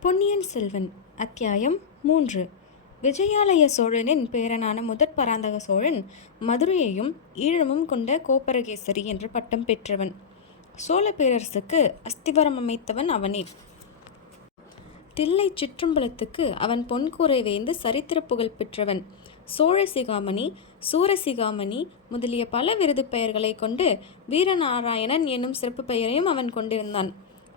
பொன்னியின் செல்வன் அத்தியாயம் மூன்று. விஜயாலய சோழனின் பேரனான முதற் பராந்தக சோழன் மதுரையையும் ஈழமும் கொண்ட கோப்பரகேசரி என்று பட்டம் பெற்றவன். சோழ பேரரசுக்கு அஸ்திவரம் அமைத்தவன் அவனே. தில்லை சிற்றம்பலத்துக்கு அவன் பொன்கூரை வேந்து சரித்திர புகழ் பெற்றவன். சோழ சிகாமணி சூரசிகாமணி முதலிய பல விருது பெயர்களை கொண்டு வீரநாராயணன் என்னும் சிறப்பு பெயரையும் அவன் கொண்டிருந்தான்.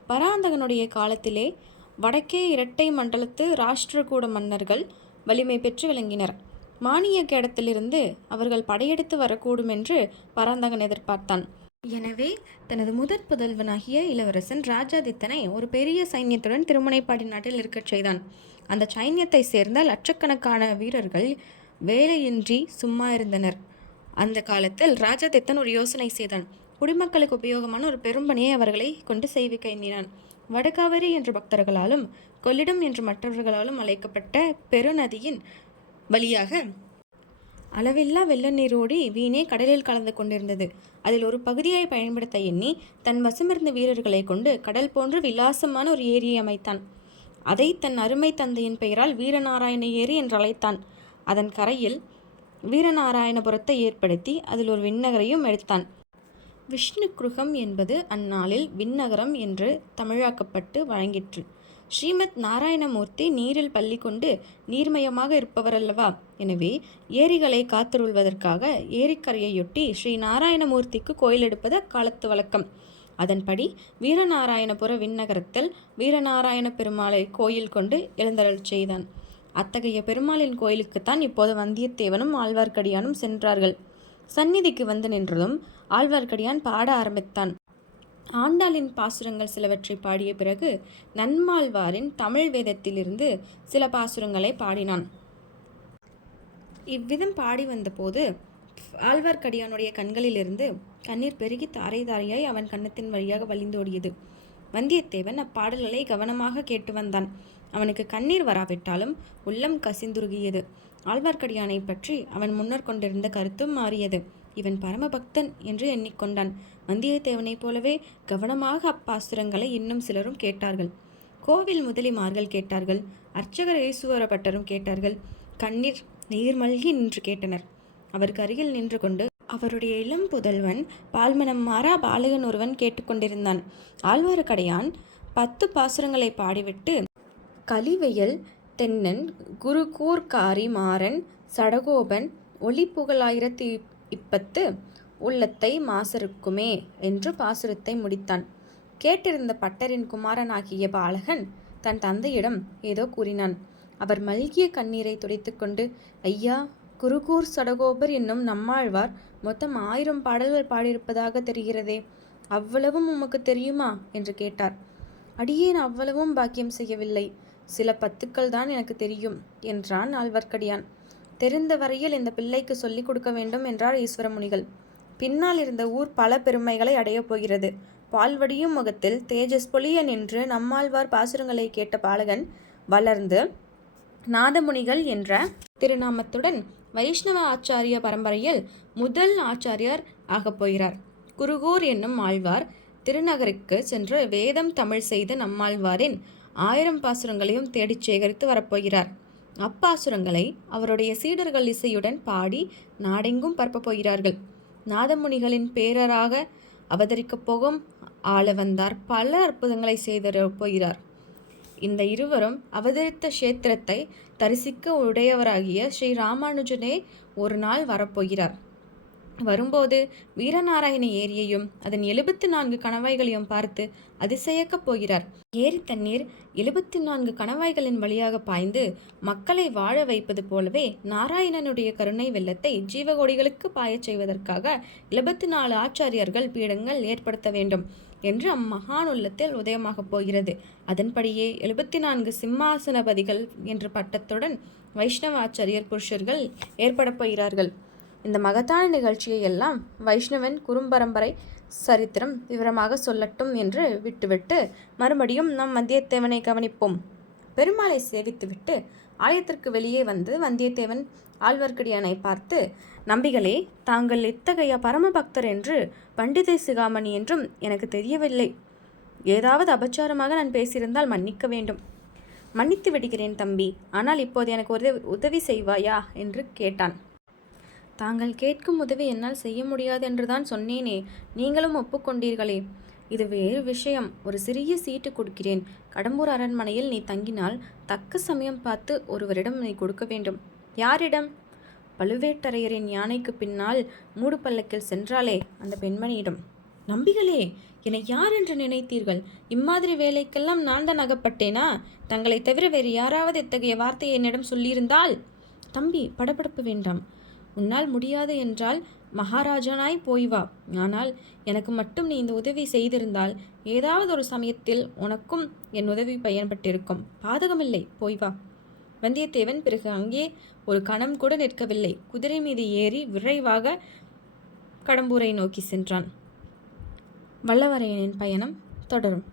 பராந்தகனுடைய காலத்திலே வடக்கே இரட்டை மண்டலத்து ராஷ்டிரகூட மன்னர்கள் வலிமை பெற்று விளங்கினர். மானிய கேடத்திலிருந்து அவர்கள் படையெடுத்து வரக்கூடும் என்று பராந்தகன் எதிர்பார்த்தான். எனவே தனது முதற் புதல்வனாகிய இளவரசன் ராஜாதித்தனை ஒரு பெரிய சைன்யத்துடன் திருமுனைப்பாடி நாட்டில் இருக்கச் செய்தான். அந்த சைன்யத்தை சேர்ந்த லட்சக்கணக்கான வீரர்கள் வேலையின்றி சும்மா இருந்தனர். அந்த காலத்தில் ராஜாதித்தன் ஒரு யோசனை செய்தான். குடிமக்களுக்கு உபயோகமான ஒரு பெரும்பணியை அவர்களை கொண்டு செய்விக்க எண்ணினான். வடகாவேரி என்ற பக்தர்களாலும் கொள்ளிடம் என்று மற்றவர்களாலும் அழைக்கப்பட்ட பெருநதியின் வழியாக அளவில்லா வெள்ள வீணே கடலில் கலந்து கொண்டிருந்தது. அதில் ஒரு பகுதியை பயன்படுத்த எண்ணி தன் வசமிருந்த வீரர்களை கொண்டு கடல் போன்று விலாசமான ஒரு ஏரியை அமைத்தான். அதை தன் அருமை தந்தையின் பெயரால் வீரநாராயண ஏரி என்று அழைத்தான். அதன் கரையில் வீரநாராயணபுரத்தை ஏற்படுத்தி அதில் ஒரு விண்ணகரையும் எடுத்தான். விஷ்ணு குருகம் என்பது அந்நாளில் விண்ணகரம் என்று தமிழாக்கப்பட்டு வழங்கிற்று. ஸ்ரீமத் நாராயணமூர்த்தி நீரில் பள்ளி கொண்டு நீர்மயமாக இருப்பவரல்லவா? எனவே ஏரிகளை காத்திருள்வதற்காக ஏரிக்கரையொட்டி ஸ்ரீ நாராயணமூர்த்திக்கு கோயில் எடுப்பது அக்காலத்து வழக்கம். அதன்படி வீரநாராயணபுர விண்ணகரத்தில் வீரநாராயண பெருமாளை கோயில் கொண்டு எழுந்தருள் செய்தான். அத்தகைய பெருமாளின் கோயிலுக்குத்தான் இப்போது வந்தியத்தேவனும் ஆழ்வார்க்கடியானும் சென்றார்கள். சந்நிதிக்கு வந்து நின்றதும் ஆழ்வார்க்கடியான் பாட ஆரம்பித்தான். ஆண்டாளின் பாசுரங்கள் சிலவற்றை பாடிய பிறகு நன்மாழ்வாரின் தமிழ் வேதத்திலிருந்து சில பாசுரங்களை பாடினான். இவ்விதம் பாடி வந்தபோது ஆழ்வார்க்கடியானுடைய கண்களிலிருந்து கண்ணீர் பெருகி தாரை தாரையாய் அவன் கன்னத்தின் வழியாக வழிந்தோடியது. வந்தியத்தேவன் அப்பாடல்களை கவனமாக கேட்டு வந்தான். அவனுக்கு கண்ணீர் வராவிட்டாலும் உள்ளம் கசிந்துருகியது. ஆழ்வார்க்கடியானை பற்றி அவன் முன்னர் கொண்டிருந்த கருத்தும் மாறியது. இவன் பரமபக்தன் என்று எண்ணிக்கொண்டான். வந்தியத்தேவனைப் போலவே கவனமாக அப்பாசுரங்களை இன்னும் சிலரும் கேட்டார்கள். கோவில் முதலிமார்கள் கேட்டார்கள். அர்ச்சகர் ஈசுவர பட்டரும் கேட்டார்கள். கண்ணீர் நீர் மல்கி நின்று கேட்டனர். அவருக்கு அருகில் நின்று கொண்டு அவருடைய இளம் புதல்வன் பால்மனம் மாறா பாலகன் ஒருவன் கேட்டுக்கொண்டிருந்தான் ஆழ்வார்க்கடையான் பத்து பாசுரங்களை பாடிவிட்டு கலிவெயல் தென்னன் குருகூர்காரி மாறன் சடகோபன் ஒளிப்புகழாயிரத்தி இப்பத்து உள்ளத்தை மாசருக்குமே என்று பாசுரத்தை முடித்தான். கேட்டிருந்த பட்டரின் குமாரனாகிய பாலகன் தன் தந்தையிடம் ஏதோ கூறினான். அவர் மல்கிய கண்ணீரை துடைத்துக்கொண்டு ஐயா குருகூர் சடகோபர் என்னும் நம்மாழ்வார் மொத்தம் ஆயிரம் பாடல்கள் பாடியிருப்பதாக தெரிகிறதே அவ்வளவும் உமக்கு தெரியுமா? என்று கேட்டார். அடியேன் அவ்வளவும் பாக்கியம் செய்யவில்லை. சில பத்துக்கள் தான் எனக்கு தெரியும் என்றான் ஆழ்வார்க்கடியான் தெரிந்த வரையில் இந்த பிள்ளைக்கு சொல்லிக் கொடுக்க வேண்டும் என்றார் ஈஸ்வரமுனிகள். பின்னால் இருந்த ஊர் பல பெருமைகளை அடையப் போகிறது. பால்வடியும் முகத்தில் தேஜஸ் பொலிய நின்று நம்மாழ்வார் பாசுரங்களை கேட்ட பாலகன் வளர்ந்து நாதமுனிகள் என்ற திருநாமத்துடன் வைஷ்ணவ ஆச்சாரிய பரம்பரையில் முதல் ஆச்சாரியார் ஆகப் போகிறார். குருகூர் என்னும் ஆழ்வார் திருநகருக்கு சென்று வேதம் தமிழ் செய்த நம்மாழ்வாரின் ஆயிரம் பாசுரங்களையும் தேடிச் சேகரித்து வரப்போகிறார். அப்பாசுரங்களை அவருடைய சீடர்கள் இசையுடன் பாடி நாடெங்கும் பரப்பப் போகிறார்கள். நாதமுனிகளின் பேரராக அவதரிக்கப் போகும் ஆள வந்தார் பல அற்புதங்களை செய்து போகிறார். இந்த இருவரும் அவதரித்த கஷேத்திரத்தை தரிசிக்க உடையவராகிய ஸ்ரீ ராமானுஜனே ஒரு நாள் வரப்போகிறார். வரும்போது வீரநாராயண ஏரியையும் அதன் எழுபத்தி நான்கு கணவாய்களையும் பார்த்து அதிசயக்கப் போகிறார். ஏரி தண்ணீர் எழுபத்தி நான்கு கணவாய்களின் வழியாக பாய்ந்து மக்களை வாழ வைப்பது போலவே நாராயணனுடைய கருணை வெள்ளத்தை ஜீவகோடிகளுக்கு பாயச் செய்வதற்காக எழுபத்தி நாலு ஆச்சாரியர்கள் பீடங்கள் ஏற்படுத்த வேண்டும் என்று அம்மகானுள்ளத்தில் உதயமாகப் போகிறது. அதன்படியே எழுபத்தி நான்கு சிம்மாசனபதிகள் என்ற பட்டத்துடன் வைஷ்ணவ ஆச்சாரியர் புருஷர்கள் ஏற்படப் போகிறார்கள். இந்த மகத்தான நிகழ்ச்சியை எல்லாம் வைஷ்ணவன் குறும்பரம்பரை சரித்திரம் விவரமாக சொல்லட்டும் என்று விட்டுவிட்டு மறுபடியும் நம் வந்தியத்தேவனை கவனிப்போம். பெருமாளை சேவித்துவிட்டு ஆலயத்திற்கு வெளியே வந்து வந்தியத்தேவன் ஆழ்வார்க்கடியானை பார்த்து நம்பிகளே தாங்கள் இத்தகைய பரமபக்தர் என்று பண்டிதை சிகாமணி என்றும் எனக்கு தெரியவில்லை. ஏதாவது அபச்சாரமாக நான் பேசியிருந்தால் மன்னிக்க வேண்டும். மன்னித்து விடுகிறேன் தம்பி. ஆனால் இப்போது எனக்கு உதவி உதவி செய்வாயா? என்று கேட்டான். தாங்கள் கேட்கும் உதவி என்னால் செய்ய முடியாது என்றுதான் சொன்னேனே. நீங்களும் ஒப்புக்கொண்டீர்களே. இது வேறு விஷயம். ஒரு சிறிய சீட்டு கொடுக்கிறேன். கடம்பூர் அரண்மனையில் நீ தங்கினால் தக்க சமயம் பார்த்து ஒருவரிடம் நீ கொடுக்க வேண்டும். யாரிடம்? பழுவேட்டரையரின் யானைக்கு பின்னால் மூடு பல்லக்கில் சென்றாலே அந்த பெண்மணியிடம். நம்பிகளே என்னை யார் என்று நினைத்தீர்கள்? இம்மாதிரி வேலைக்கெல்லாம் நான் தான் அகப்பட்டேனா? தங்களை தவிர வேறு யாராவது இத்தகைய வார்த்தையை என்னிடம் சொல்லியிருந்தால்? தம்பி படபடப்பு வேண்டாம். உன்னால் முடியாது என்றால் மகாராஜனாய் போய் வா. ஆனால் எனக்கு மட்டும் நீ இந்த உதவி செய்திருந்தால் ஏதாவது ஒரு சமயத்தில் உனக்கும் என் உதவி பயன்பட்டிருக்கும். பாதகமில்லை போய் வா. வந்தியத்தேவன் பிறகு அங்கே ஒரு கணம் கூட நிற்கவில்லை. குதிரை மீது ஏறி விரைவாக கடம்பூரை நோக்கி சென்றான். வல்லவரையனின் பயணம் தொடரும்.